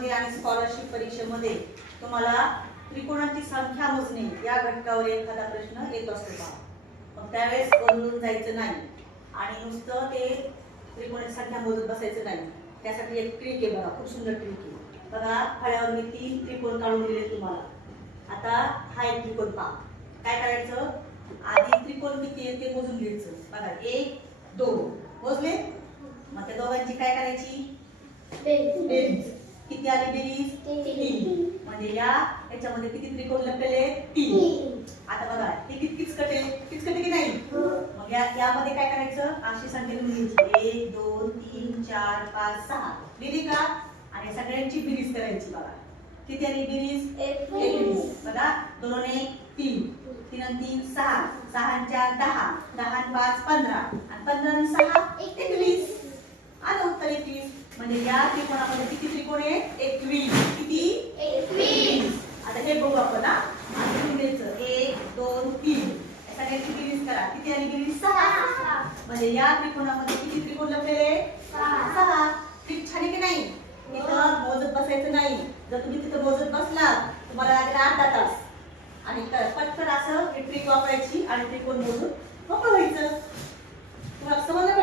परीक्षेमध्ये आणि स्कॉलरशिप परीक्षेमध्ये तुम्हाला त्रिकोणाची संख्या मोजणे या घटकावर एखादा प्रश्न येत असतो का? मग त्यावेळेस गोंधळून जायचं नाही आणि नुसतं ते त्रिकोणाची संख्या मोजत बसायचं नाही. त्यासाठी एक ट्रिक आहे बघा, खूप सुंदर ट्रिक आहे बघा. फळ्यावर मी 3 त्रिकोण काढून दिले तुम्हाला. आता हा एक त्रिकोण पहा. काय करायचं, आधी त्रिकोण किती आहे ते मोजून घ्यायचं बघा. 1 2 मोजले. मग त्या दोघांची काय करायची, बेरीज. किती आली बेरीज? 3. म्हणजे याच्यामध्ये किती त्रिकोण लपलेले? 3. आता बघा हे कितीच कटे की नाही? मग यामध्ये काय करायचं, अशी संख्या लिहून घ्यायची. 1 2 3 4 5 6 लिहिली का? आणि सगळ्यांची बेरीज करायची बघा. किती आली बेरीज? 21. बघा 2 1 3 3 3 6 6 4 10 10 5 15 आणि 15 6 21. आलं उत्तर 21. म्हणजे या त्रिकोणामध्ये किती त्रिकोण आहेत? 21. किती? 21. आता हे बघू आपण. लिहून घ्यायचं 1 2 3 सगळ्यांची बेरीज करा. किती आली बेरीज? 6. म्हणजे या त्रिकोणामध्ये किती त्रिकोण लपलेले? 6. ठीक छान आहे की नाही? इथं मोजत बसायचं नाही. जर तुम्ही तिथं मोजत बसला तुम्हाला लागेल अर्धा तास. आणि पटकन असं हे ट्रिक वापरायची आणि त्रिकोण मोजून मोकळं व्हायचं. तुम्हाला समजलं?